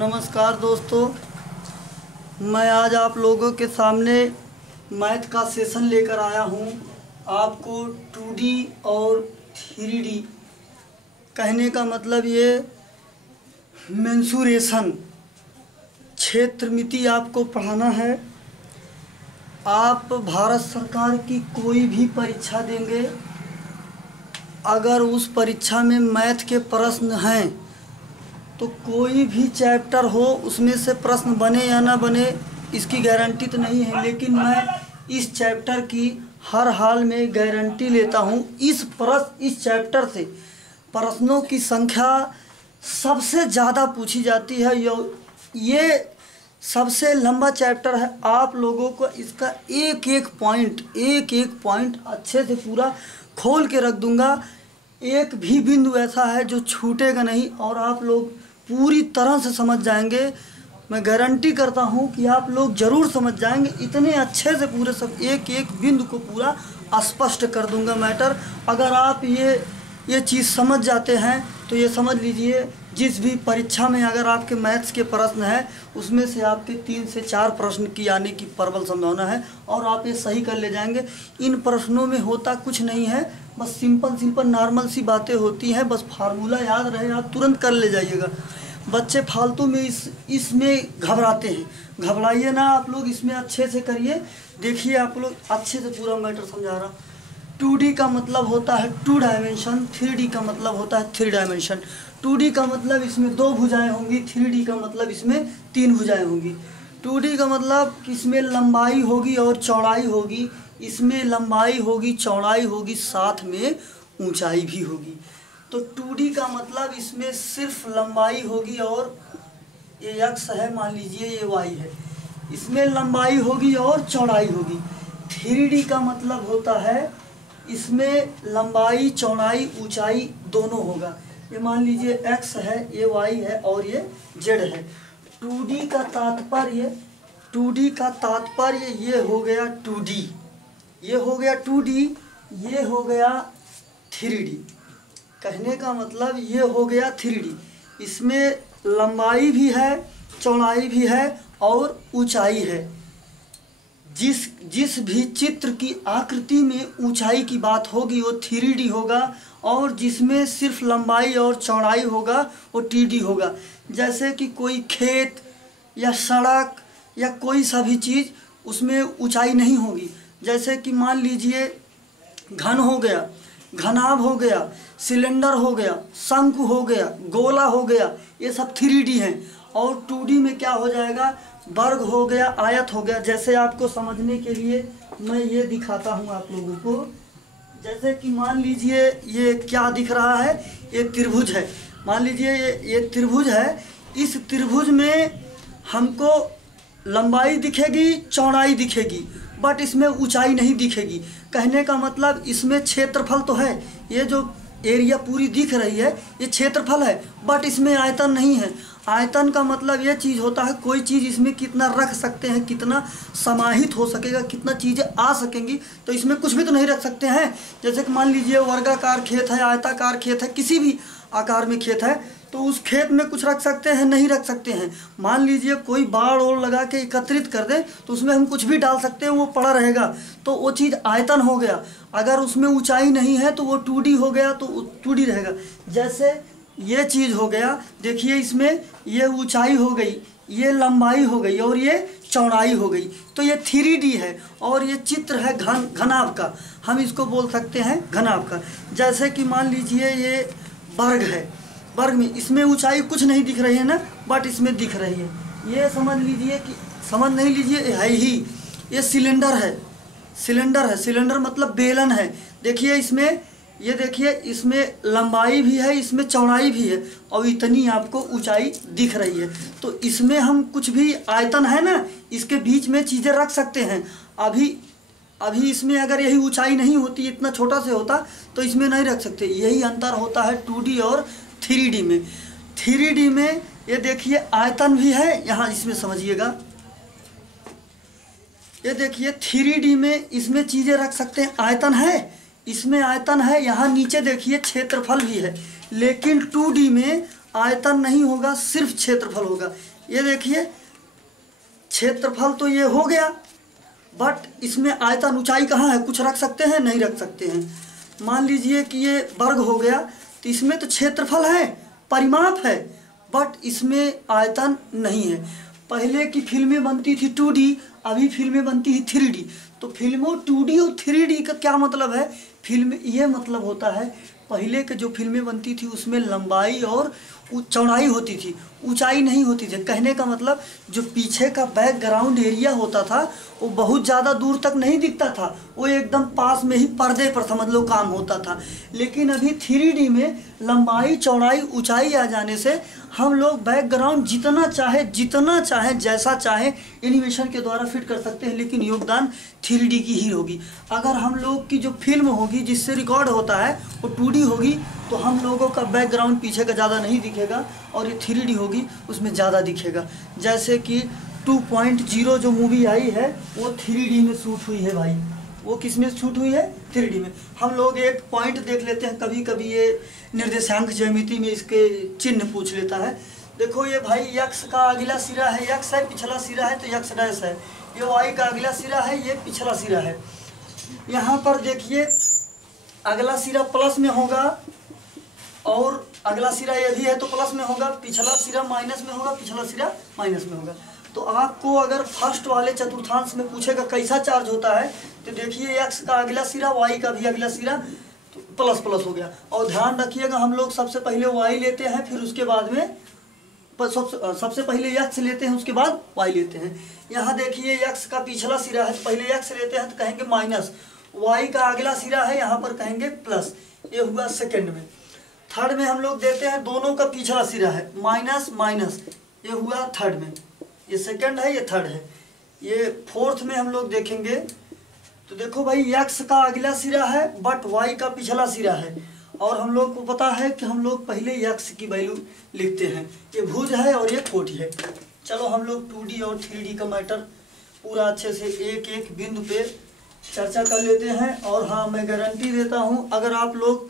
नमस्कार दोस्तों, मैं आज आप लोगों के सामने मैथ का सेशन लेकर आया हूं। आपको 2D और 3D कहने का मतलब ये मेंसुरेशन क्षेत्रमिति आपको पढ़ाना है। आप भारत सरकार की कोई भी परीक्षा देंगे, अगर उस परीक्षा में मैथ के प्रश्न हैं तो कोई भी चैप्टर हो उसमें से प्रश्न बने या ना बने इसकी गारंटी तो नहीं है, लेकिन मैं इस चैप्टर की हर हाल में गारंटी लेता हूँ। इस चैप्टर से प्रश्नों की संख्या सबसे ज़्यादा पूछी जाती है। ये सबसे लंबा चैप्टर है। आप लोगों को इसका एक एक पॉइंट अच्छे से पूरा खोल के रख दूंगा। एक भी बिंदु ऐसा है जो छूटेगा नहीं और आप लोग पूरी तरह से समझ जाएंगे। मैं गारंटी करता हूं कि आप लोग ज़रूर समझ जाएंगे। इतने अच्छे से पूरे सब एक एक बिंदु को पूरा स्पष्ट कर दूंगा मैटर। अगर आप ये चीज़ समझ जाते हैं तो ये समझ लीजिए, जिस भी परीक्षा में अगर आपके मैथ्स के प्रश्न है उसमें से आपके 3 से 4 प्रश्न की आने की प्रबल संभावना है और आप ये सही कर ले जाएंगे। इन प्रश्नों में होता कुछ नहीं है, बस सिंपल नॉर्मल सी बातें होती हैं। बस फार्मूला याद रहे, आप तुरंत कर ले जाइएगा। बच्चे फालतू में इसमें घबराते हैं, घबराइए ना। आप लोग इसमें अच्छे से करिए। देखिए आप लोग अच्छे से पूरा मैटर समझा रहा। 2D का मतलब होता है 2 डायमेंशन, 3D का मतलब होता है 3 डायमेंशन। 2D का मतलब इसमें 2 भुजाएं होंगी, 3D का मतलब इसमें 3 भुजाएं होंगी। 2D का मतलब इसमें लंबाई होगी और चौड़ाई होगी, इसमें लंबाई होगी, चौड़ाई होगी, साथ में ऊंचाई भी होगी। तो 2D का मतलब इसमें सिर्फ लंबाई होगी और ये x है, मान लीजिए ये y है, इसमें लंबाई होगी और चौड़ाई होगी। 3D का मतलब होता है इसमें लंबाई, चौड़ाई, ऊंचाई दोनों होगा। ये मान लीजिए x है, ये y है और ये z है। 2D का तात्पर्य ये हो गया 2D, ये हो गया 2D, ये हो गया 3D। कहने का मतलब ये हो गया 3D। इसमें लंबाई भी है, चौड़ाई भी है और ऊंचाई है। जिस भी चित्र की आकृति में ऊंचाई की बात होगी वो 3D होगा और जिसमें सिर्फ लंबाई और चौड़ाई होगा वो 2D होगा। जैसे कि कोई खेत या सड़क या कोई सा भी चीज़, उसमें ऊंचाई नहीं होगी। जैसे कि मान लीजिए घन हो गया, घनाभ हो गया, सिलेंडर हो गया, शंकु हो गया, गोला हो गया, ये सब 3D हैं। और 2D में क्या हो जाएगा, वर्ग हो गया, आयत हो गया। जैसे आपको समझने के लिए मैं ये दिखाता हूँ आप लोगों को। जैसे कि मान लीजिए ये क्या दिख रहा है, ये त्रिभुज है। मान लीजिए ये त्रिभुज है। इस त्रिभुज में हमको लंबाई दिखेगी, चौड़ाई दिखेगी, बट इसमें ऊंचाई नहीं दिखेगी। कहने का मतलब इसमें क्षेत्रफल तो है, ये जो एरिया पूरी दिख रही है ये क्षेत्रफल है, बट इसमें आयतन नहीं है। आयतन का मतलब ये चीज़ होता है कोई चीज़ इसमें कितना रख सकते हैं, कितना समाहित हो सकेगा, कितना चीज़ें आ सकेंगी। तो इसमें कुछ भी तो नहीं रख सकते हैं। जैसे कि मान लीजिए वर्गाकार खेत है, आयताकार खेत है, किसी भी आकार में खेत है, तो उस खेत में कुछ रख सकते हैं, नहीं रख सकते हैं। मान लीजिए कोई बाड़ ओड़ लगा के एकत्रित कर दे तो उसमें हम कुछ भी डाल सकते हैं, वो पड़ा रहेगा, तो वो चीज़ आयतन हो गया। अगर उसमें ऊंचाई नहीं है तो वो 2D हो गया, तो 2D रहेगा। जैसे ये चीज़ हो गया, देखिए इसमें ये ऊंचाई हो गई, ये लंबाई हो गई और ये चौड़ाई हो गई, तो ये 3D है। और ये चित्र है घनाभ का, हम इसको बोल सकते हैं घनाभ का। जैसे कि मान लीजिए ये वर्ग है, वर्ग में इसमें ऊंचाई कुछ नहीं दिख रही है ना, बट इसमें दिख रही है। ये समझ लीजिए कि समझ नहीं लीजिए है ही, ये सिलेंडर है, सिलेंडर मतलब बेलन है। देखिए इसमें, ये देखिए इसमें लंबाई भी है, इसमें चौड़ाई भी है और इतनी आपको ऊंचाई दिख रही है। तो इसमें हम कुछ भी, आयतन है ना, इसके बीच में चीज़ें रख सकते हैं। अभी इसमें अगर यही ऊंचाई नहीं होती, इतना छोटा से होता, तो इसमें नहीं रख सकते। यही अंतर होता है 2D और 3D में। 3D में ये देखिए आयतन भी है, यहाँ इसमें समझिएगा, ये देखिए 3D में इसमें चीज़ें रख सकते हैं, आयतन है, इसमें आयतन है। यहाँ नीचे देखिए क्षेत्रफल भी है। लेकिन 2D में आयतन नहीं होगा, सिर्फ क्षेत्रफल होगा। ये देखिए क्षेत्रफल तो ये हो गया, बट इसमें आयतन ऊंचाई कहाँ है, कुछ रख सकते हैं, नहीं रख सकते हैं। मान लीजिए कि ये वर्ग हो गया, तो इसमें तो क्षेत्रफल है, परिमाप है, बट इसमें आयतन नहीं है। पहले की फिल्में बनती थी 2D, अभी फिल्में बनती है 3D। तो फिल्मों 2D और 3D का क्या मतलब है, फिल्म ये मतलब होता है, पहले के जो फिल्में बनती थी उसमें लंबाई और चौड़ाई होती थी, ऊंचाई नहीं होती थी। कहने का मतलब जो पीछे का बैकग्राउंड एरिया होता था वो बहुत ज़्यादा दूर तक नहीं दिखता था, वो एकदम पास में ही पर्दे पर समझ लो काम होता था। लेकिन अभी 3D में लंबाई चौड़ाई ऊंचाई आ जाने से हम लोग बैकग्राउंड जितना चाहे जैसा चाहे एनिमेशन के द्वारा फिट कर सकते हैं, लेकिन योगदान 3D की ही होगी। अगर हम लोग की जो फिल्म होगी जिससे रिकॉर्ड होता है वो 2D होगी, तो हम लोगों का बैकग्राउंड पीछे का ज़्यादा नहीं दिखेगा, और ये 3D होगी उसमें ज़्यादा दिखेगा। जैसे कि 2.0 जो मूवी आई है वो 3D में शूट हुई है भाई। वो किस में शूट हुई है, 3D में। हम लोग एक पॉइंट देख लेते हैं, कभी कभी ये निर्देशांक ज्यामिति में इसके चिन्ह पूछ लेता है। देखो ये भाई यक्स का अगला सिरा है, यक्स है, पिछला सिरा है तो यक्स डैश है। ये वाई का अगला सिरा है, ये पिछला सिरा है। यहाँ पर देखिए अगला सिरा प्लस में होगा और अगला सिरा ये भी है तो प्लस में होगा, पिछला सिरा माइनस में होगा, पिछला सिरा माइनस में होगा। तो आपको अगर फर्स्ट वाले चतुर्थांश में पूछेगा कैसा चार्ज होता है, तो देखिए एक्स का अगला सिरा, वाई का भी अगला सिरा तो प्लस प्लस हो गया। और ध्यान रखिएगा हम लोग सबसे पहले वाई लेते हैं, फिर उसके बाद में सबसे पहले एक्स लेते हैं, उसके बाद वाई लेते हैं। यहाँ देखिए एक्स का पिछला सिरा है तो पहले एक्स लेते हैं तो कहेंगे माइनस, वाई का अगला सिरा है यहाँ पर कहेंगे प्लस। ये हुआ सेकेंड में। थर्ड में हम लोग देते हैं दोनों का पिछला सिरा है, माइनस माइनस, ये हुआ थर्ड में। ये सेकंड है, ये थर्ड है। ये फोर्थ में हम लोग देखेंगे तो देखो भाई एक्स का अगला सिरा है बट वाई का पिछला सिरा है, और हम लोग को पता है कि हम लोग पहले एक्स की वैल्यू लिखते हैं। ये भुज है और ये कोटि है। चलो हम लोग 2D और 3D का मैटर पूरा अच्छे से एक एक बिंदु पे चर्चा कर लेते हैं। और हाँ, मैं गारंटी देता हूँ अगर आप लोग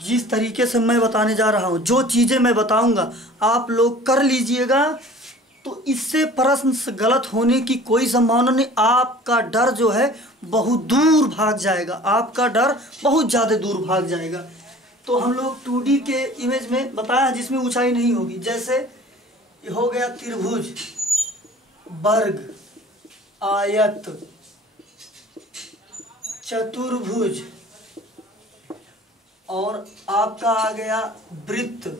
जिस तरीके से मैं बताने जा रहा हूँ, जो चीज़ें मैं बताऊँगा आप लोग कर लीजिएगा, तो इससे प्रश्न गलत होने की कोई संभावना नहीं। आपका डर जो है बहुत दूर भाग जाएगा, आपका डर बहुत ज़्यादा दूर भाग जाएगा। तो हम लोग 2D के इमेज में बताया जिसमें ऊंचाई नहीं होगी, जैसे ये हो गया त्रिभुज, वर्ग, आयत, चतुर्भुज, और आपका आ गया वृत्त,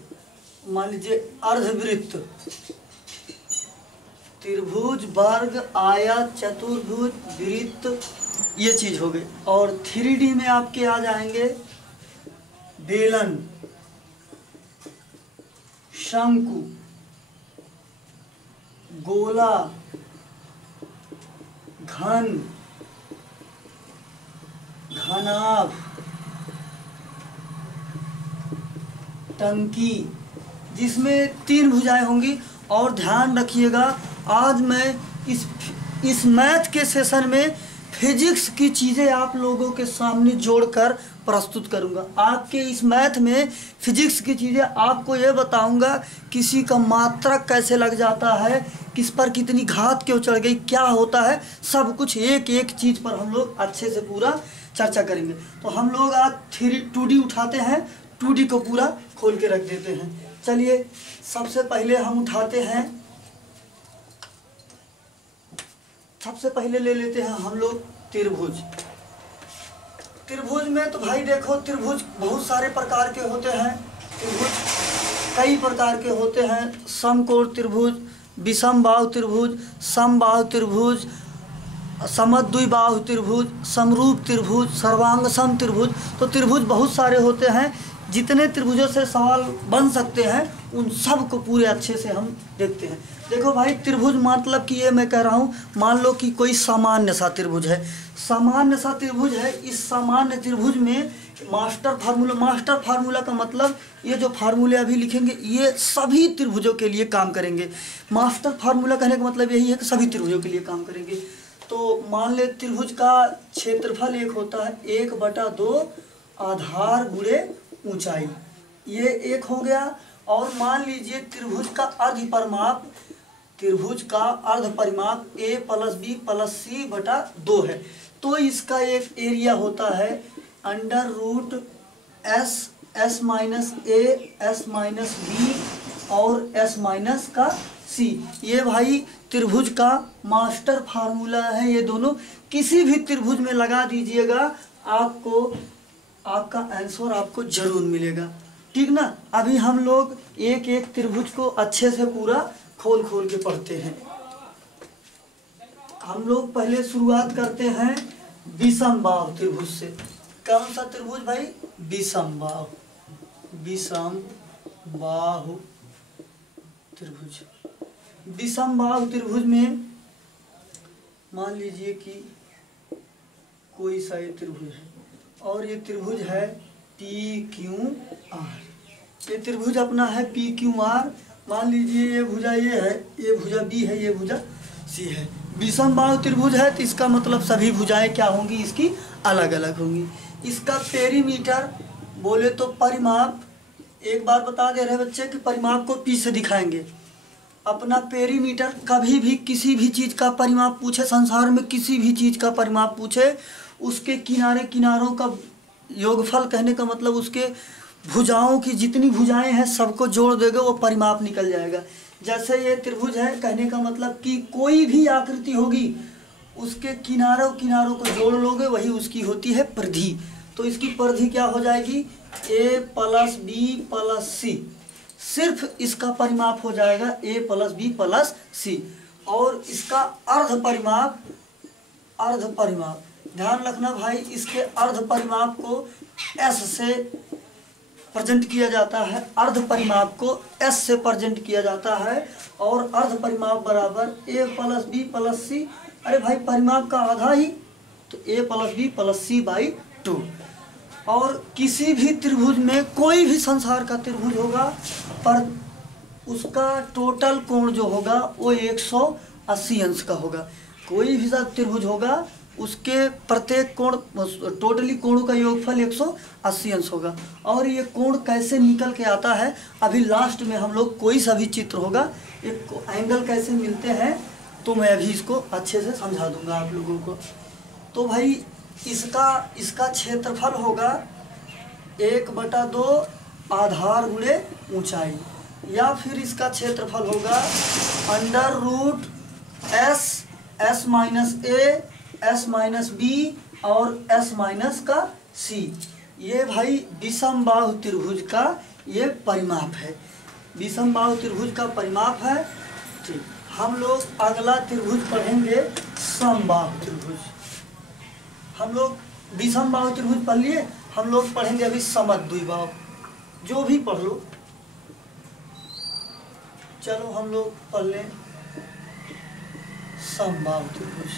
मान लीजिए अर्धवृत्त। त्रिभुज, वर्ग, आयत, चतुर्भुज, वृत्त, ये चीज हो गई। और 3D में आपके आ जाएंगे बेलन, शंकु, गोला, घन, घनाभ, टंकी, जिसमें 3 भुजाएं होंगी। और ध्यान रखिएगा आज मैं इस मैथ के सेशन में फिजिक्स की चीज़ें आप लोगों के सामने जोड़कर प्रस्तुत करूंगा। आपके इस मैथ में फिजिक्स की चीज़ें आपको ये बताऊंगा, किसी का मात्रक कैसे लग जाता है, किस पर कितनी घात क्यों चढ़ गई, क्या होता है, सब कुछ एक एक चीज़ पर हम लोग अच्छे से पूरा चर्चा करेंगे। तो हम लोग आज 2D उठाते हैं, 2D को पूरा खोल के रख देते हैं। चलिए सबसे पहले हम उठाते हैं, सबसे पहले ले लेते हैं हम लोग त्रिभुज। त्रिभुज में तो भाई देखो त्रिभुज बहुत सारे प्रकार के होते हैं, त्रिभुज कई प्रकार के होते हैं। समकोण त्रिभुज, विषम बाहु त्रिभुज, समबाहु त्रिभुज, समद्विबाहु त्रिभुज, समरूप त्रिभुज, सर्वांग सम त्रिभुज। तो त्रिभुज बहुत सारे होते हैं। जितने त्रिभुजों से सवाल बन सकते हैं उन सब को पूरे अच्छे से हम देखते हैं। देखो भाई त्रिभुज मतलब कि ये मैं कह रहा हूँ, मान लो कि कोई सामान्य सा त्रिभुज है, सामान्य सा त्रिभुज है। इस सामान्य त्रिभुज में मास्टर फार्मूला का मतलब ये जो फार्मूले अभी लिखेंगे ये सभी त्रिभुजों के लिए काम करेंगे। मास्टर फार्मूला कहने का मतलब यही है कि सभी त्रिभुजों के लिए काम करेंगे। तो मान ले त्रिभुज का क्षेत्रफल एक होता है 1/2 आधार गुणे ऊंचाई, ये एक हो गया। और मान लीजिए त्रिभुज का अर्ध परिमाप a plus B plus C बटा 2 है, तो इसका एक एरिया होता है under root S minus A S minus B और एस माइनस का सी। ये भाई त्रिभुज का मास्टर फार्मूला है, ये दोनों किसी भी त्रिभुज में लगा दीजिएगा, आपका आंसर आपको जरूर मिलेगा, ठीक ना। अभी हम लोग एक एक त्रिभुज को अच्छे से पूरा खोल के पढ़ते हैं। हम लोग पहले शुरुआत करते हैं विषमबाहु त्रिभुज से। कौन सा त्रिभुज भाई? विषमबाहु त्रिभुज। विषमबाहु त्रिभुज में मान लीजिए कि कोई सा ये त्रिभुज है और ये त्रिभुज है PQR। ये त्रिभुज अपना है PQR। मान लीजिए ये भुजा ये है, ये भुजा B है, ये भुजा C है। विषमबाहु त्रिभुज है तो इसका मतलब सभी भुजाएं क्या होंगी? इसकी अलग अलग होंगी। इसका पेरीमीटर बोले तो परिमाप, एक बार बता दे रहे बच्चे कि परिमाप को P से दिखाएंगे। अपना पेरीमीटर कभी भी किसी भी चीज़ का परिमाप पूछे, संसार में किसी भी चीज़ का परिमाप पूछे, उसके किनारों का योगफल, कहने का मतलब उसके भुजाओं की जितनी भुजाएं हैं सबको जोड़ देगा, वो परिमाप निकल जाएगा। जैसे ये त्रिभुज है, कहने का मतलब कि कोई भी आकृति होगी उसके किनारों को जोड़ लोगे, वही उसकी होती है परिधि। तो इसकी परिधि क्या हो जाएगी? a प्लस बी प्लस सी। सिर्फ इसका परिमाप हो जाएगा a प्लस बी प्लस सी। और इसका अर्ध परिमाप ध्यान रखना भाई, इसके अर्ध परिमाप को s से प्रेजेंट किया जाता है, अर्ध परिमाप को s से प्रेजेंट किया जाता है। और अर्ध परिमाप बराबर a plus B plus C. अरे भाई परिमाप का आधा ही, तो a plus B plus C by 2। और किसी भी त्रिभुज में, कोई भी संसार का त्रिभुज होगा, पर उसका टोटल कोण जो होगा वो 180 अंश का होगा। कोई भी त्रिभुज होगा उसके प्रत्येक कोण, टोटली कोणों का योगफल 180 अंश होगा। और ये कोण कैसे निकल के आता है, अभी लास्ट में हम लोग कोई सा भी चित्र होगा, एक एंगल कैसे मिलते हैं, तो मैं अभी इसको अच्छे से समझा दूंगा आप लोगों को। तो भाई इसका क्षेत्रफल होगा 1/2 आधार गुणे ऊंचाई, या फिर इसका क्षेत्रफल होगा under root S minus A S minus B और एस माइनस का सी। ये भाई विषमबाहु त्रिभुज का ये परिमाप है, विषमबाहु त्रिभुज का परिमाप है। ठीक, हम लोग अगला त्रिभुज पढ़ेंगे समबाहु त्रिभुज। हम लोग विषमबाहु त्रिभुज पढ़ लिए, हम लोग पढ़ेंगे अभी समद्विबाहु। जो भी पढ़ लो, चलो हम लोग पढ़ लें समबाहु त्रिभुज।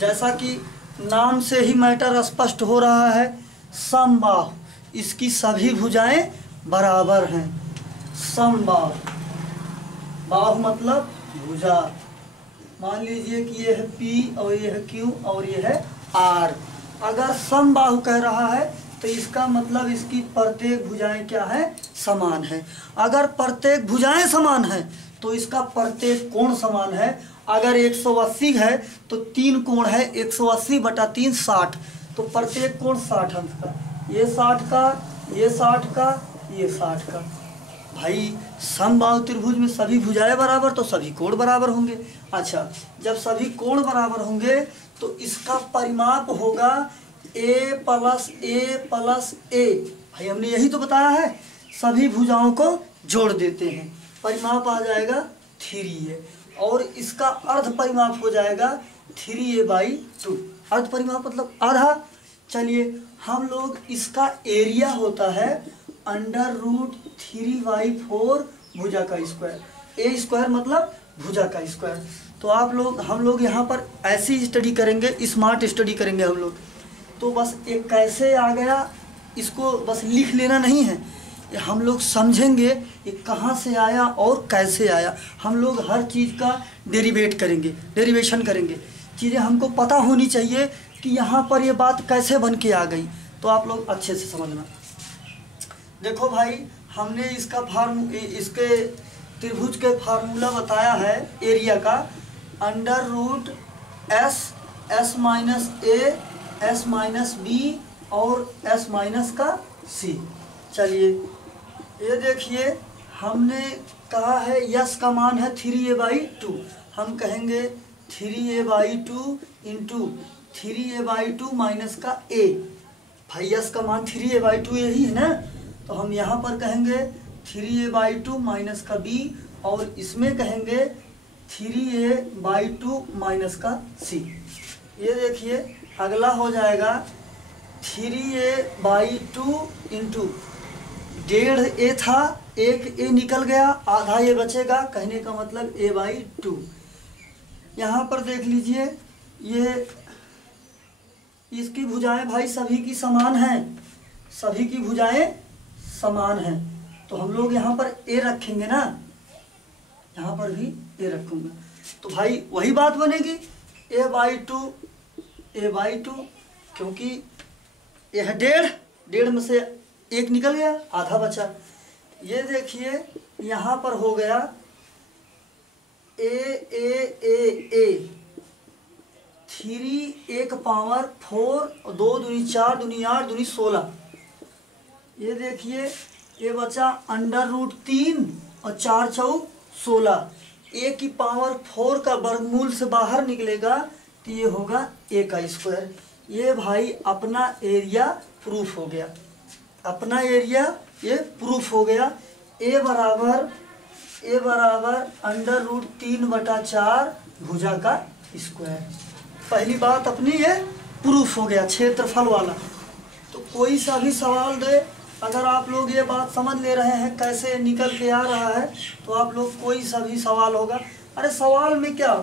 जैसा कि नाम से ही मैटर स्पष्ट हो रहा है, समबाहु, इसकी सभी भुजाएं बराबर हैं। समबाहु, बाहु मतलब भुजा। मान लीजिए कि ये है P और ये है Q और ये है R। अगर समबाहु कह रहा है तो इसका मतलब इसकी प्रत्येक भुजाएं क्या है? समान है। अगर प्रत्येक भुजाएं समान है तो इसका प्रत्येक कोण समान है। अगर 180 है तो 3 कोण है, 180 बटा 3 60, तो प्रत्येक कोण 60 अंश का, ये 60 का, ये 60 का, ये 60 का। भाई समबाहु त्रिभुज में सभी भुजाएं बराबर तो सभी कोण बराबर होंगे। अच्छा, जब सभी कोण बराबर होंगे तो इसका परिमाप होगा a प्लस ए। भाई हमने यही तो बताया है, सभी भुजाओं को जोड़ देते हैं, परिमाप आ जाएगा 3a। और इसका अर्ध परिमाप हो जाएगा 3a/2। अर्ध परिमाप मतलब आधा। चलिए हम लोग, इसका एरिया होता है अंडर रूट 3/4 भुजा का स्क्वायर। ए स्क्वायर मतलब भुजा का स्क्वायर। तो हम लोग यहाँ पर ऐसी स्टडी करेंगे, स्मार्ट स्टडी करेंगे हम लोग। तो बस एक कैसे आ गया, इसको बस लिख लेना नहीं है, हम लोग समझेंगे ये कहाँ से आया और कैसे आया। हम लोग हर चीज़ का डेरिवेशन करेंगे। चीज़ें हमको पता होनी चाहिए कि यहाँ पर ये बात कैसे बन के आ गई। तो आप लोग अच्छे से समझना। देखो भाई, हमने इसके त्रिभुज के फार्मूला बताया है एरिया का, under root S, S minus A, S minus B और एस माइनस का सी। चलिए ये देखिए, हमने कहा है यस का मान है 3a/2, हम कहेंगे 3a/2 इंटू 3a/2 माइनस का a। भाई यस का मान 3a/2 यही है ना, तो हम यहाँ पर कहेंगे 3a/2 माइनस का b और इसमें कहेंगे 3a/2 माइनस का c। ये देखिए अगला हो जाएगा 3a/2 इंटू 1.5 a था, एक a निकल गया, आधा a बचेगा, कहने का मतलब a/2। यहाँ पर देख लीजिए, ये इसकी भुजाएं भाई सभी की समान हैं, सभी की भुजाएं समान हैं, तो हम लोग यहाँ पर a रखेंगे ना, यहाँ पर भी a रखूँगा, तो भाई वही बात बनेगी a/2, क्योंकि यह 1.5 में से एक निकल गया, आधा बचा। ये देखिए यहाँ पर हो गया a 3 एक पावर 4, 2 दूनी 4, दूनी 8, दूनी 16। ये देखिए ये बचा अंडर रूट 3 और 4 चौक 16। a की पावर 4 का वर्गमूल से बाहर निकलेगा तो ये होगा a का स्क्वायर। ये भाई अपना एरिया प्रूफ हो गया, अपना एरिया ये प्रूफ हो गया। a बराबर अंडर रूट 3/4 भुजा का स्क्वायर। पहली बात अपनी ये प्रूफ हो गया क्षेत्रफल वाला। तो कोई सा भी सवाल दे, अगर आप लोग ये बात समझ ले रहे हैं कैसे निकल के आ रहा है, तो आप लोग कोई सा भी सवाल होगा, अरे सवाल में क्या,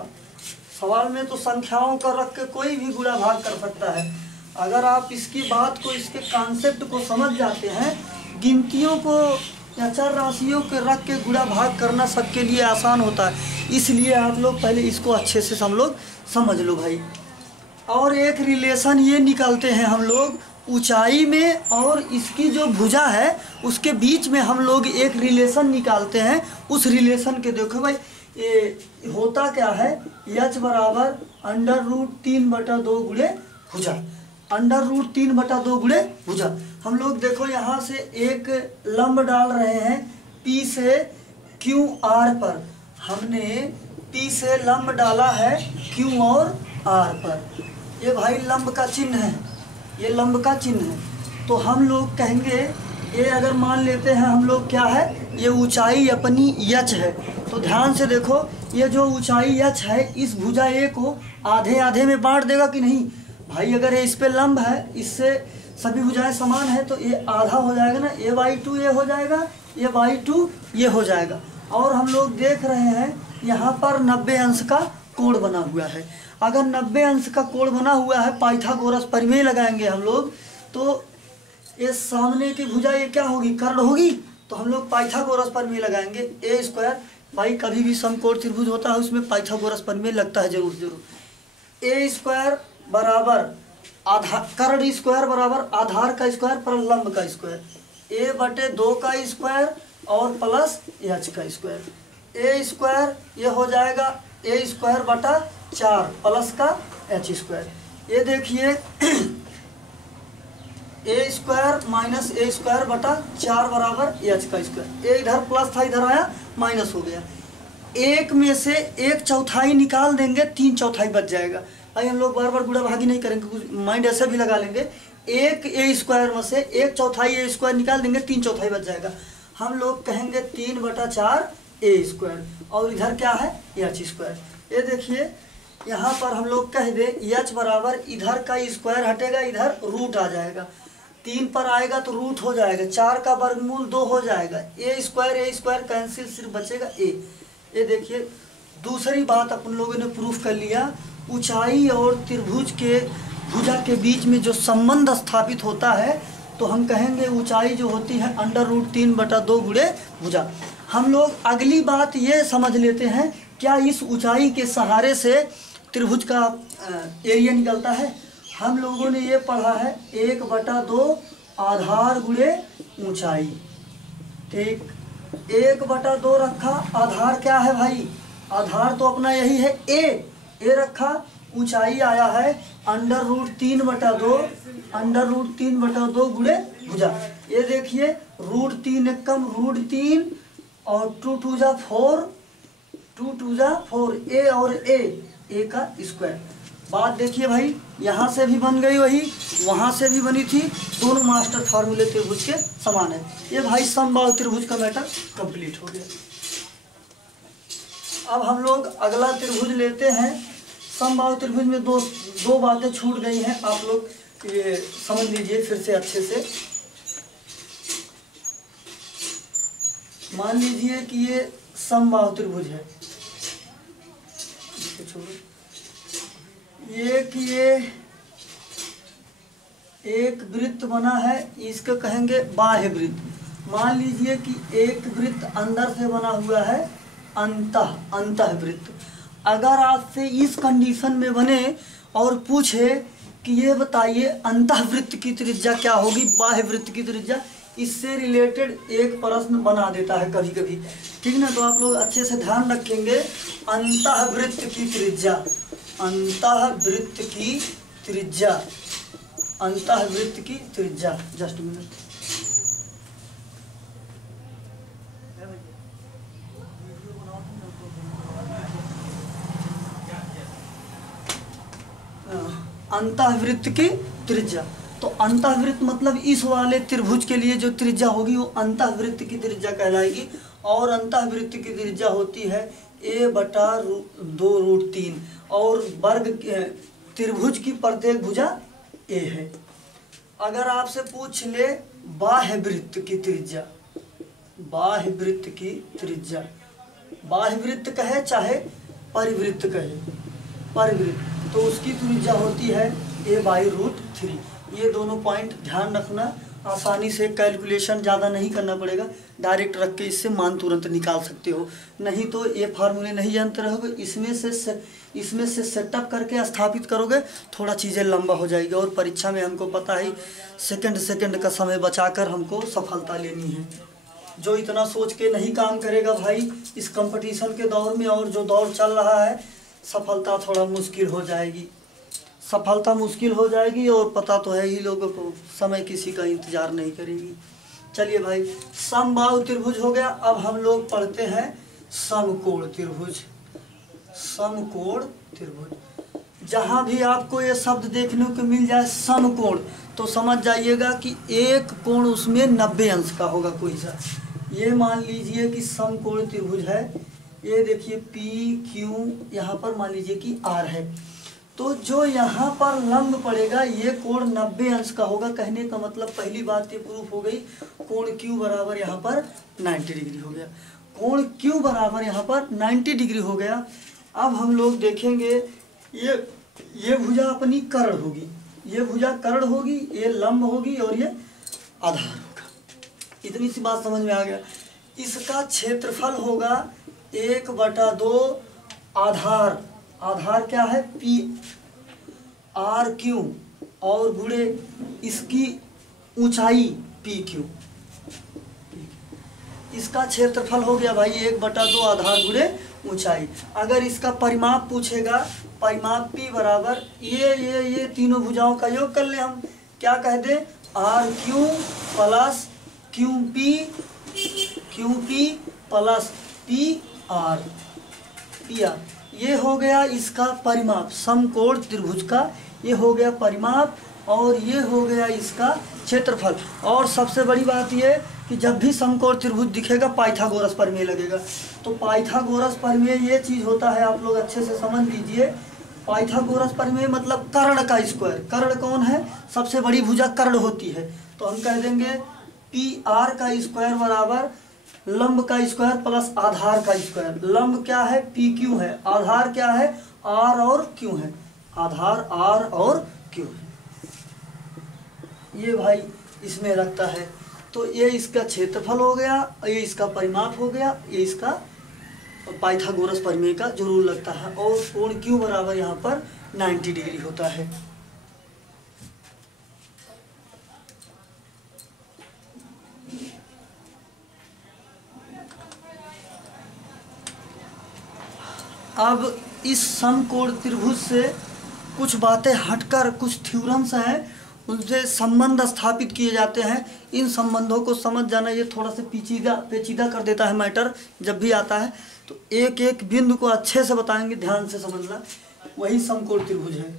सवाल में तो संख्याओं का रख के कोई भी गुणा भाग कर सकता है। अगर आप इसकी बात को, इसके कॉन्सेप्ट को समझ जाते हैं, गिनतियों को या चर राशियों के रख के गुणा भाग करना सबके लिए आसान होता है। इसलिए आप लोग पहले इसको अच्छे से हम लोग समझ लो भाई। और एक रिलेशन ये निकालते हैं हम लोग, ऊंचाई में और इसकी जो भुजा है उसके बीच में हम लोग एक रिलेशन निकालते हैं। उस रिलेशन के देखो भाई, ये होता क्या है, h बराबर अंडर रूट 3/2 गुणे भुजा, अंडर रूट 3/2 गुणे भुजा। हम लोग देखो यहाँ से एक लंब डाल रहे हैं P से QR पर, हमने P से लंब डाला है Q और R पर। ये भाई लंब का चिन्ह है, ये लंब का चिन्ह है। तो हम लोग कहेंगे, ये अगर मान लेते हैं हम लोग क्या है, ये ऊंचाई अपनी h है। तो ध्यान से देखो, ये जो ऊंचाई h है इस भुजा a को आधे आधे में बांट देगा कि नहीं भाई। अगर ये इस पे लंब है, इससे सभी भुजाएं समान है, तो ये आधा हो जाएगा ना, a/2 ये हो जाएगा, a/2 ये हो जाएगा। और हम लोग देख रहे हैं यहाँ पर 90 अंश का कोण बना हुआ है। अगर 90 अंश का कोण बना हुआ है, पाइथागोरस प्रमेय लगाएंगे हम लोग, तो ये सामने की भुजा ये क्या होगी, कर्ण होगी। तो हम लोग पाइथागोरस प्रमेय लगाएंगे। a स्क्वायर, भाई कभी भी समकोण त्रिभुज होता है उसमें पाइथागोरस प्रमेय लगता है जरूर जरूर। a स्क्वायर बराबर आधार, कर्ण स्क्वायर बराबर आधार का स्क्वायर पर लंब का स्क्वायर, a/2 का स्क्वायर और प्लस h का स्क्वायर। a स्क्वायर ये हो जाएगा a स्क्वायर बटा 4 प्लस का h स्क्वायर। ये देखिए a square minus a square बटा 4 बराबर h का स्क्वायर। a इधर प्लस था, इधर आया माइनस हो गया। एक में से 1/4 निकाल देंगे, 3/4 बच जाएगा। भाई हम लोग बार बार गुणा भागी नहीं करेंगे, कुछ माइंड ऐसे भी लगा लेंगे। एक a स्क्वायर में से 1/4 a स्क्वायर निकाल देंगे, 3/4 बच जाएगा। हम लोग कहेंगे 3/4 a स्क्वायर, और इधर क्या है h स्क्वायर। ये देखिए यहाँ पर हम लोग कह दे h बराबर, इधर का स्क्वायर हटेगा, इधर रूट आ जाएगा, 3 पर आएगा तो रूट हो जाएगा, 4 का वर्गमूल 2 हो जाएगा, a स्क्वायर कैंसिल, सिर्फ बचेगा a। ये देखिए दूसरी बात अपन लोगों ने प्रूफ कर लिया, ऊंचाई और त्रिभुज के भुजा के बीच में जो संबंध स्थापित होता है, तो हम कहेंगे ऊंचाई जो होती है अंडर रूट 3/2 गुणे भुजा। हम लोग अगली बात ये समझ लेते हैं, क्या इस ऊंचाई के सहारे से त्रिभुज का एरिया निकलता है। हम लोगों ने ये पढ़ा है 1/2 आधार गुणे ऊंचाई। ठीक, 1/2 रखा, आधार क्या है भाई, आधार तो अपना यही है ए रखा, ऊंचाई आया है √3/2, √3/2 गुणे भुजा। ये देखिए √3 एक कम √3 और 2 2 जा 4, 2 2 जा 4, ए और ए का स्क्वायर। बात देखिए भाई, यहाँ से भी बन गई वही, वहाँ से भी बनी थी, दोनों मास्टर फार्मूले त्रिभुज के समान है। ये भाई समबाहु त्रिभुज का मैटर कंप्लीट हो गया। अब हम लोग अगला त्रिभुज लेते हैं। समबाहु त्रिभुज में दो बातें छूट गई हैं, आप लोग ये समझ लीजिए फिर से अच्छे से। मान लीजिए कि ये समबाहु त्रिभुज है, ये एक वृत्त बना है, इसको कहेंगे बाह्य वृत्त। मान लीजिए कि एक वृत्त अंदर से बना हुआ है अंतः वृत्त। अगर आपसे इस कंडीशन में बने और पूछे कि ये बताइए अंतः वृत्त की त्रिज्या क्या होगी, बाह्य वृत्त की त्रिज्या, इससे रिलेटेड एक प्रश्न बना देता है कभी कभी। ठीक ना, तो आप लोग अच्छे से ध्यान रखेंगे। अंतः वृत्त की त्रिज्या, अंतः वृत्त की त्रिज्या, अंतः वृत्त की त्रिज्या, जस्ट मिनट। अंतःवृत्त की त्रिज्या, तो अंतःवृत्त मतलब इस वाले त्रिभुज के लिए जो त्रिज्या होगी वो अंतःवृत्त की त्रिज्या कहलाएगी। और अंतःवृत्त की त्रिज्या होती है a/2√3 और वर्ग त्रिभुज की प्रत्येक भुजा a है। अगर आपसे पूछ ले बाह्य वृत्त की त्रिज्या, बाह्य वृत्त की त्रिज्या, बाह्य वृत्त कहे चाहे परिवृत्त कहे, परिवृत्त, तो उसकी त्रिज्या होती है a/√3। ये दोनों पॉइंट ध्यान रखना, आसानी से कैलकुलेशन ज़्यादा नहीं करना पड़ेगा, डायरेक्ट रख के इससे मान तुरंत निकाल सकते हो। नहीं तो ये फार्मूले नहीं जानते रहोगे, इसमें से सेटअप करके स्थापित करोगे, थोड़ा चीज़ें लंबा हो जाएगी। और परीक्षा में हमको पता है सेकंड का समय बचाकर हमको सफलता लेनी है। जो इतना सोच के नहीं काम करेगा भाई इस कंपटीशन के दौर में, और जो दौर चल रहा है, सफलता थोड़ा मुश्किल हो जाएगी, सफलता मुश्किल हो जाएगी। और पता तो है ही लोगों को, समय किसी का इंतजार नहीं करेगी। चलिए भाई, समबाहु त्रिभुज हो गया। अब हम लोग पढ़ते हैं समकोण त्रिभुज। समकोण त्रिभुज, जहाँ भी आपको ये शब्द देखने को मिल जाए समकोण, तो समझ जाइएगा कि एक कोण उसमें 90 अंश का होगा कोई सा। ये मान लीजिए कि समकोण त्रिभुज है, ये देखिए पी क्यू, यहाँ पर मान लीजिए कि आर है, तो जो यहाँ पर लंब पड़ेगा ये कोण 90 अंश का होगा। कहने का मतलब पहली बात ये प्रूफ हो गई, कोण क्यू बराबर यहाँ पर 90 डिग्री हो गया, कोण क्यू बराबर यहाँ पर 90 डिग्री हो गया। अब हम लोग देखेंगे ये भुजा अपनी कर्ण होगी, ये भुजा कर्ण होगी, ये लंब होगी और ये आधार होगा। इतनी सी बात समझ में आ गया। इसका क्षेत्रफल होगा 1/2 आधार, आधार क्या है पी आर क्यू, और गुणे इसकी ऊंचाई पी क्यू, इसका क्षेत्रफल हो गया भाई 1/2 आधार गुणे ऊंचाई। अगर इसका परिमाप पूछेगा, परिमाप पी बराबर ये तीनों भुजाओं का योग कर ले हम, क्या कह दे, R Q plus Q P plus P R, ये हो गया इसका परिमाप। समकोण त्रिभुज का ये हो गया परिमाप, और ये हो गया इसका क्षेत्रफल। और सबसे बड़ी बात ये कि जब भी समकोण त्रिभुज दिखेगा पाइथागोरस प्रमेय लगेगा। तो पाइथागोरस प्रमेय ये चीज़ होता है, आप लोग अच्छे से समझ लीजिए। पाइथागोरस प्रमेय मतलब कर्ण का स्क्वायर। कर्ण कौन है, सबसे बड़ी भुजा कर्ण होती है। तो हम कह देंगे पी आर का स्क्वायर बराबर लंब का स्क्वायर प्लस आधार का स्क्वायर। लंब क्या है, पी क्यू है, आधार क्या है, आर और क्यू है, आधार आर और क्यू है। ये भाई इसमें रखता है। तो ये इसका क्षेत्रफल हो गया, ये इसका परिमाप हो गया, ये इसका पाइथागोरस प्रमेय का जरूर लगता है। और कोण क्यू बराबर यहाँ पर 90 डिग्री होता है। अब इस समकोण त्रिभुज से कुछ बातें हटकर कुछ थ्योरम्स हैं, उनसे संबंध स्थापित किए जाते हैं। इन संबंधों को समझ जाना ये थोड़ा सा पेचीदा कर देता है मैटर जब भी आता है, तो एक एक बिंदु को अच्छे से बताएंगे, ध्यान से समझना। वही समकोण त्रिभुज है,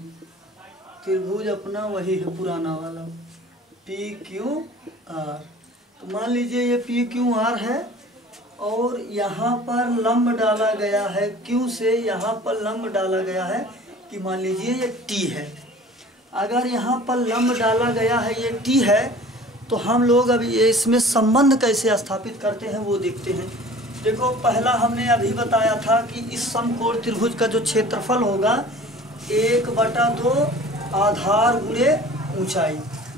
त्रिभुज अपना वही है पुराना वाला PQR। तो मान लीजिए ये PQR है और यहाँ पर लंब डाला गया है, Q से यहाँ पर लंब डाला गया है कि मान लीजिए ये T है। अगर यहाँ पर लंब डाला गया है ये T है, तो हम लोग अभी ये इसमें संबंध कैसे स्थापित करते हैं वो देखते हैं। देखो पहला हमने अभी बताया था कि इस समकोण त्रिभुज का जो क्षेत्रफल होगा 1/2 आधार गुणे ऊंचाई।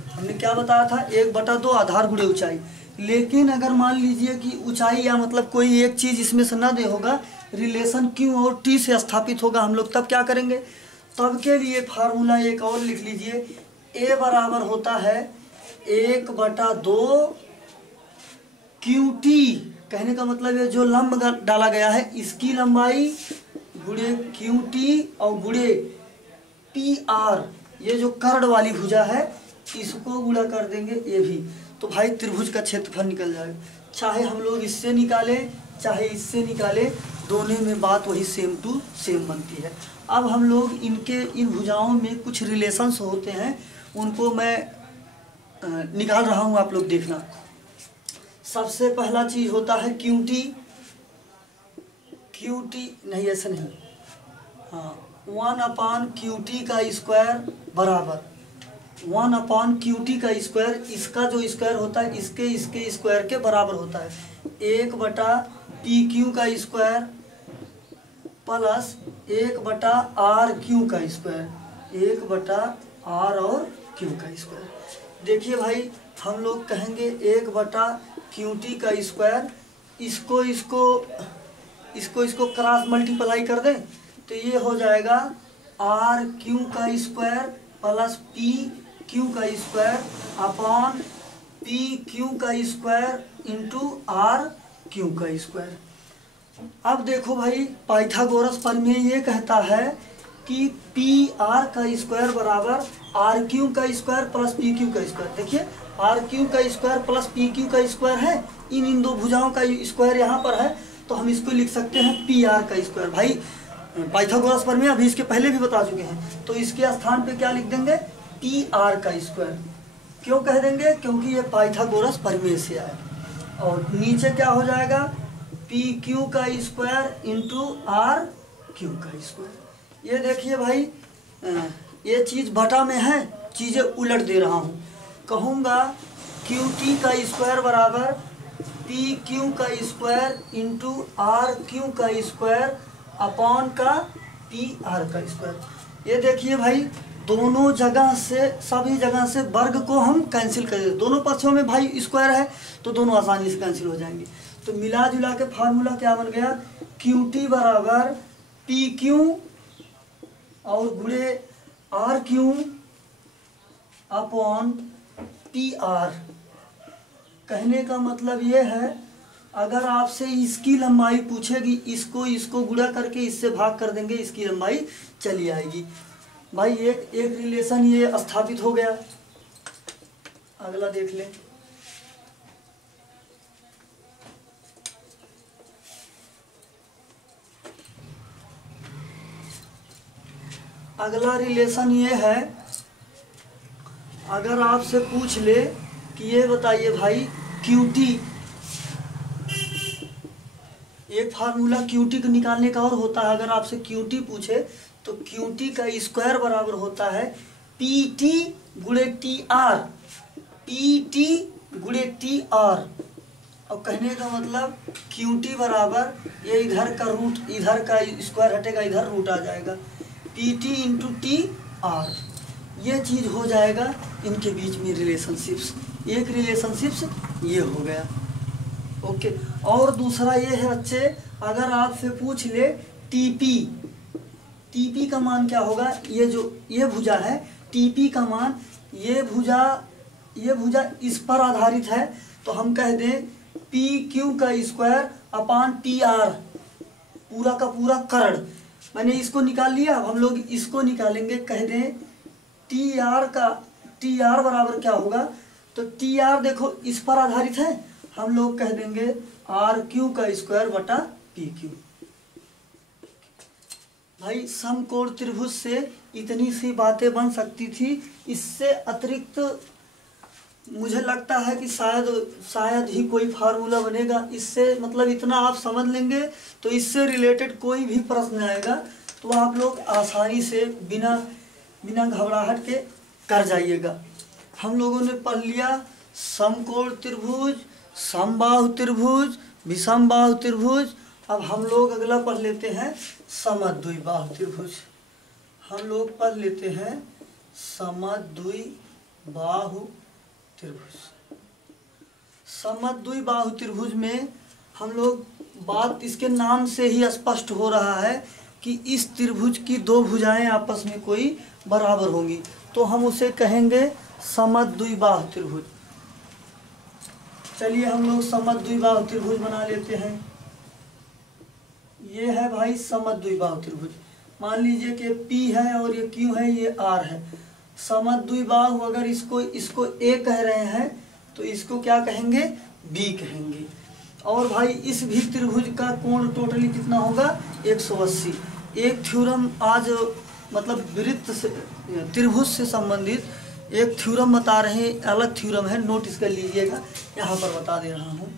हमने क्या बताया था, 1/2 आधार गुणे ऊंचाई। लेकिन अगर मान लीजिए कि ऊंचाई या मतलब कोई एक चीज़ इसमें से न दे होगा, रिलेशन Q और T से स्थापित होगा, हम लोग तब क्या करेंगे, तब के लिए फार्मूला एक और लिख लीजिए। A बराबर होता है 1/2 QT। कहने का मतलब है जो लंब डाला गया है इसकी लंबाई गुणे QT और गुणे PR, ये जो कर्ण वाली भुजा है इसको गुणा कर देंगे ये भी, तो भाई त्रिभुज का क्षेत्रफल निकल जाएगा। चाहे हम लोग इससे निकालें चाहे इससे निकालें, दोनों में बात वही सेम टू सेम बनती है। अब हम लोग इन भुजाओं में कुछ रिलेशंस होते हैं, उनको मैं निकाल रहा हूँ, आप लोग देखना। सबसे पहला चीज़ होता है QT नहीं, ऐसा नहीं, हाँ 1/QT का स्क्वायर बराबर 1/QT का स्क्वायर, इसका जो स्क्वायर होता है इसके स्क्वायर के बराबर होता है। 1/PQ का स्क्वायर प्लस 1/RQ का स्क्वायर, 1/R और Q का स्क्वायर। देखिए भाई हम लोग कहेंगे 1/QT का स्क्वायर, इसको क्रॉस मल्टीप्लाई कर दें तो ये हो जाएगा RQ का स्क्वायर प्लस PQ का स्क्वायर अपॉन PQ का स्क्वायर इंटू RQ का स्क्वायर। अब देखो भाई पाइथागोरस प्रमेय ये कहता है कि PR का स्क्वायर बराबर RQ का स्क्वायर प्लस PQ का स्क्वायर। देखिए RQ का स्क्वायर प्लस PQ का स्क्वायर है, इन दो भुजाओं का स्क्वायर यहाँ पर है, तो हम इसको लिख सकते हैं PR का स्क्वायर। भाई पाइथागोरस प्रमेय अभी इसके पहले भी बता चुके हैं, तो इसके स्थान पे क्या लिख देंगे, PR का स्क्वायर। क्यों कह देंगे, क्योंकि ये पाइथागोरस प्रमेय से आया। और नीचे क्या हो जाएगा, PQ का स्क्वायर इंटू RQ का स्क्वायर। ये देखिए भाई ये चीज़ बटा में है, चीज़ें उलट दे रहा हूँ। कहूँगा QT का स्क्वायर बराबर PQ का स्क्वायर इंटू RQ का स्क्वायर अपॉन का PR का स्क्वायर। ये देखिए भाई दोनों जगह से, सभी जगह से वर्ग को हम कैंसिल कर देते, दोनों पक्षों में भाई स्क्वायर है तो दोनों आसानी से कैंसिल हो जाएंगे। तो मिला जुला के फार्मूला क्या बन गया, QT बराबर PQ और गुणे RQ अपॉन PR। कहने का मतलब ये है अगर आपसे इसकी लंबाई पूछेगी, इसको गुणा करके इससे भाग कर देंगे, इसकी लंबाई चली आएगी। भाई एक रिलेशन ये स्थापित हो गया। अगला देख लें, अगला रिलेशन ये है, अगर आपसे पूछ ले कि ये बताइए भाई QT, एक फार्मूला QT को निकालने का और होता है। अगर आपसे QT पूछे तो QT का स्क्वायर बराबर होता है PT गुणे TR, PT गुणे TR। और कहने का मतलब QT बराबर ये इधर का रूट, इधर का स्क्वायर हटेगा, इधर रूट आ जाएगा, PT इंटू TR। ये चीज़ हो जाएगा इनके बीच में रिलेशनशिप्स। एक रिलेशनशिप्स ये हो गया, ओके। और दूसरा ये है बच्चे, अगर आपसे पूछ ले TP का मान क्या होगा, ये भुजा है TP का मान, ये भुजा इस पर आधारित है, तो हम कह दें PQ का स्क्वायर अपान PR, पूरा का पूरा कर्ण। मैंने इसको निकाल लिया। अब हम लोग इसको निकालेंगे। कह दें टी आर का, टी आर बराबर क्या होगा, तो टी आर देखो इस पर आधारित है, हम लोग कह देंगे आर क्यू का स्क्वायर बटा पी क्यू। भाई समकोण त्रिभुज से इतनी सी बातें बन सकती थी। इससे अतिरिक्त मुझे लगता है कि शायद ही कोई फार्मूला बनेगा। इससे मतलब इतना आप समझ लेंगे तो इससे रिलेटेड कोई भी प्रश्न आएगा तो आप लोग आसानी से बिना घबराहट के कर जाइएगा। हम लोगों ने पढ़ लिया समकोण त्रिभुज, समबाहु त्रिभुज, विषमबाहु त्रिभुज। अब हम लोग अगला पढ़ लेते हैं समद्विबाहु त्रिभुज। हम लोग पढ़ लेते हैं समद्विबाहु त्रिभुज। समद्विबाहु त्रिभुज में हम लोग बात इसके नाम से ही स्पष्ट हो रहा है कि इस त्रिभुज की दो भुजाएं आपस में कोई बराबर होंगी, तो हम उसे कहेंगे समद्विबाहु त्रिभुज। चलिए हम लोग समद्विबाहु त्रिभुज बना लेते हैं। ये है भाई समद्विबाहु त्रिभुज। मान लीजिए कि P है और ये Q है, ये R है। समद्विबाहु अगर इसको A कह रहे हैं तो इसको क्या कहेंगे, B कहेंगे। और भाई इस भी त्रिभुज का कोण टोटली कितना होगा, 180। एक थ्योरम आज मतलब वृत्त से त्रिभुज से संबंधित एक थ्योरम बता रहे हैं, अलग थ्योरम है, नोटिस कर लीजिएगा, यहाँ पर बता दे रहा हूँ।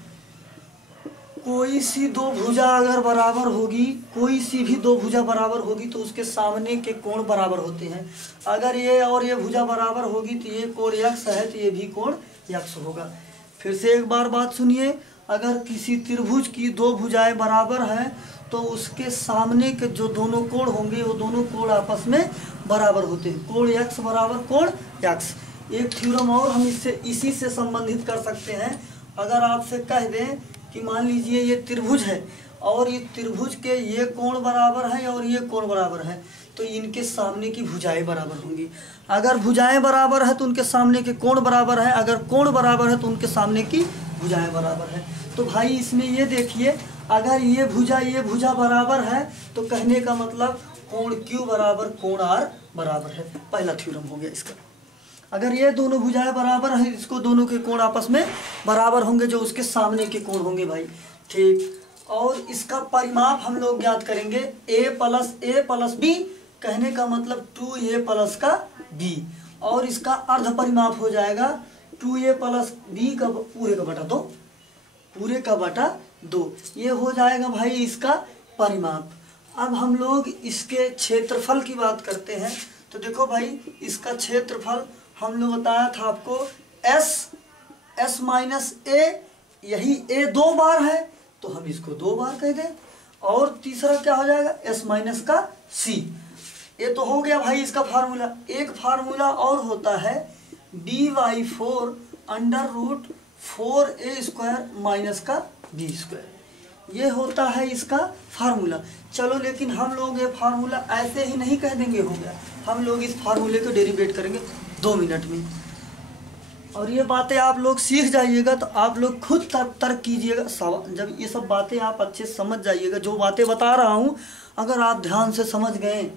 कोई सी दो भुजा अगर बराबर होगी, कोई सी भी दो भुजा बराबर होगी तो उसके सामने के कोण बराबर होते हैं। अगर ये और ये भुजा बराबर होगी तो ये कोण यक्स है तो ये भी कोण यक्स होगा। फिर से एक बार बात सुनिए, अगर किसी त्रिभुज की दो भुजाएं बराबर हैं तो उसके सामने के जो दोनों कोण होंगे वो दोनों कोण आपस में बराबर होते हैं। कोण यक्स बराबर कोण यक्स। एक थ्योरम और हम इसी से संबंधित कर सकते हैं। अगर आपसे कह दें कि मान लीजिए ये त्रिभुज है और ये त्रिभुज के ये कोण बराबर है और ये कोण बराबर है तो इनके सामने की भुजाएं बराबर होंगी। अगर भुजाएं बराबर है तो उनके सामने के कोण बराबर है, अगर कोण बराबर है तो उनके सामने की भुजाएं बराबर है। तो भाई इसमें ये देखिए, अगर ये भुजा बराबर है तो कहने का मतलब कोण Q बराबर कोण R बराबर है। पहला थ्योरम हो गया इसका। अगर ये दोनों भुजाएं बराबर हैं, इसको दोनों के कोण आपस में बराबर होंगे जो उसके सामने के कोण होंगे भाई, ठीक। और इसका परिमाप हम लोग ज्ञात करेंगे, a प्लस b, कहने का मतलब 2a प्लस का b, और इसका अर्ध परिमाप हो जाएगा 2a प्लस b का पूरे का बटा 2। ये हो जाएगा भाई इसका परिमाप। अब हम लोग इसके क्षेत्रफल की बात करते हैं। तो देखो भाई इसका क्षेत्रफल हम लोग बताया था आपको s माइनस a, यही a 2 बार है तो हम इसको 2 बार कह दें। और तीसरा क्या हो जाएगा, s माइनस का c। ये तो हो गया भाई इसका फार्मूला। एक फार्मूला और होता है b/4 under root 4a square minus का b स्क्वायर। ये होता है इसका फार्मूला। चलो लेकिन हम लोग ये फार्मूला ऐसे ही नहीं कह देंगे हो गया, हम लोग इस फार्मूले को डेरिवेट करेंगे 2 मिनट में। और ये बातें आप लोग सीख जाइएगा तो आप लोग खुद तर्क कीजिएगा। जब ये सब बातें आप अच्छे समझ जाइएगा, जो बातें बता रहा हूँ अगर आप ध्यान से समझ गए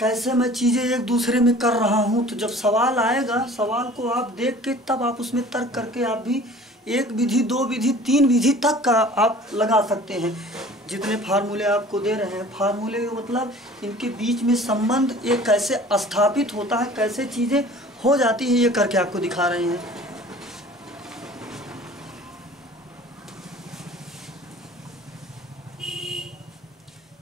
कैसे मैं चीज़ें एक दूसरे में कर रहा हूँ, तो जब सवाल आएगा सवाल को आप देख के तब आप उसमें तर्क करके आप भी 1 विधि 2 विधि 3 विधि तक का आप लगा सकते हैं। जितने फार्मूले आपको दे रहे हैं, फार्मूले का मतलब इनके बीच में संबंध ये कैसे स्थापित होता है, कैसे चीज़ें हो जाती है, ये करके आपको दिखा रहे हैं।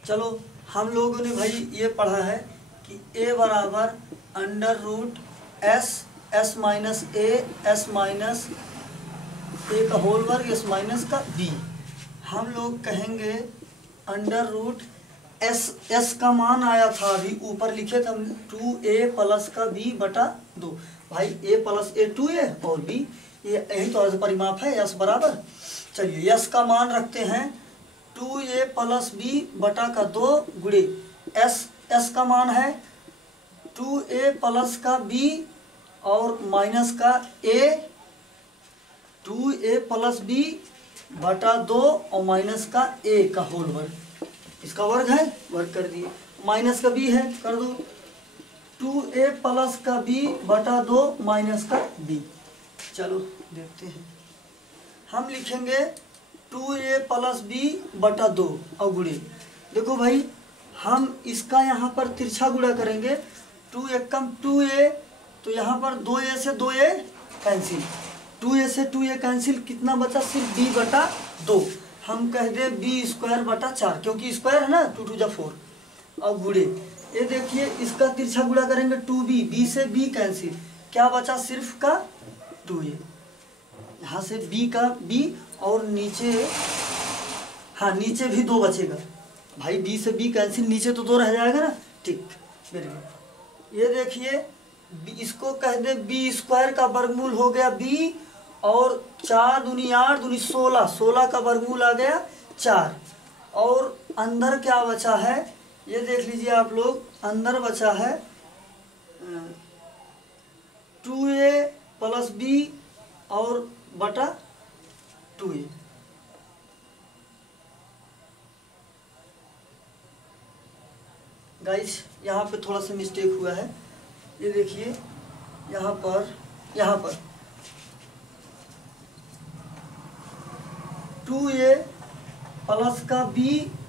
चलो हम लोगों ने भाई ये पढ़ा है कि a बराबर under root s minus a का होल वर्ग s माइनस का b। हम लोग कहेंगे अंडर रूट s का मान आया था अभी ऊपर लिखे थे हम 2a प्लस का b बटा 2। भाई a प्लस a 2a और b, ये यही तो परिमाप है s बराबर। चलिए s का मान रखते हैं 2a प्लस b बटा का 2 गुणे s का मान है 2a प्लस का b और माइनस का a, 2a प्लस b बटा 2 और माइनस का a का होल वर्ग, इसका वर्ग है, वर्ग कर दिए। माइनस का बी है, कर दो 2a प्लस का b बटा 2 माइनस का b। चलो देखते हैं, हम लिखेंगे 2a प्लस b बटा 2 और गुणे। देखो भाई हम इसका यहाँ पर तिरछा गुणा करेंगे, 2 एकम 2a, तो यहाँ पर 2a से 2a कैंसिल, 2a से 2a कैंसिल, कितना बचा सिर्फ b बटा 2। हम कह दें b स्क्वायर बटा 4, क्योंकि स्क्वायर है ना, 2 2 जा 4 और गुणे। ये देखिए इसका तिरछा गुणा करेंगे 2b, b से b कैंसिल, क्या बचा सिर्फ का 2a, यहाँ से b का b और नीचे, हाँ नीचे भी 2 बचेगा भाई, b से b कैंसिल, नीचे तो 2 रह जाएगा ना, ठीक मेरे लिए। ये देखिए इसको कह दे b स्क्वायर का वर्गमूल हो गया b, और 4 दूनी 8 दूनी 16, 16 का वर्गमूल आ गया 4, और अंदर क्या बचा है ये देख लीजिए आप लोग, अंदर बचा है 2a प्लस b और बटा 2a। गाइस यहाँ पे थोड़ा सा मिस्टेक हुआ है, ये देखिए यहाँ पर 2a प्लस का b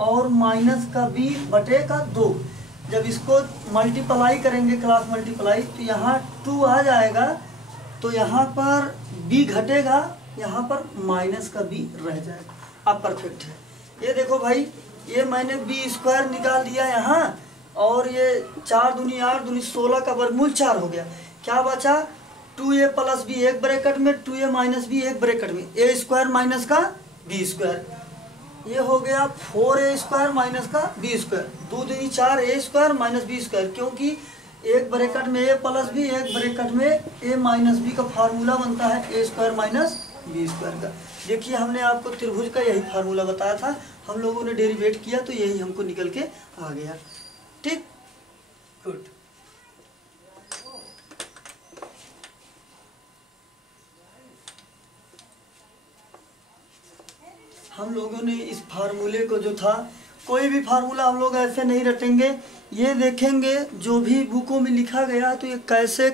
और माइनस का b बटे का 2, जब इसको मल्टीप्लाई करेंगे क्लास मल्टीप्लाई, तो यहाँ 2 आ जाएगा, तो यहाँ पर b घटेगा, यहाँ पर माइनस का b रह जाएगा। अब परफेक्ट है। ये देखो भाई ये मैंने b स्क्वायर निकाल दिया यहाँ, और ये 4 दूनी 8 दूनी 16 का वर्गमूल 4 हो गया, क्या बचा 2a प्लस b एक ब्रैकेट में, 2a माइनस b एक ब्रैकेट में, a स्क्वायर माइनस का b स्क्वायर, ये हो गया 4a स्क्वायर माइनस का b स्क्वायर, 2 दूनी 4 a square minus b square, क्योंकि एक ब्रैकेट में a प्लस b एक ब्रैकेट में a माइनस b का फार्मूला बनता है a square minus b square का। देखिए हमने आपको त्रिभुज का यही फार्मूला बताया था, हम लोगों ने डेरिवेट किया तो यही हमको निकल के आ गया, ठीक, गुड। हम लोगों ने इस फार्मूले को जो था, कोई भी फार्मूला हम लोग ऐसे नहीं रटेंगे, ये देखेंगे जो भी बुकों में लिखा गया तो ये कैसे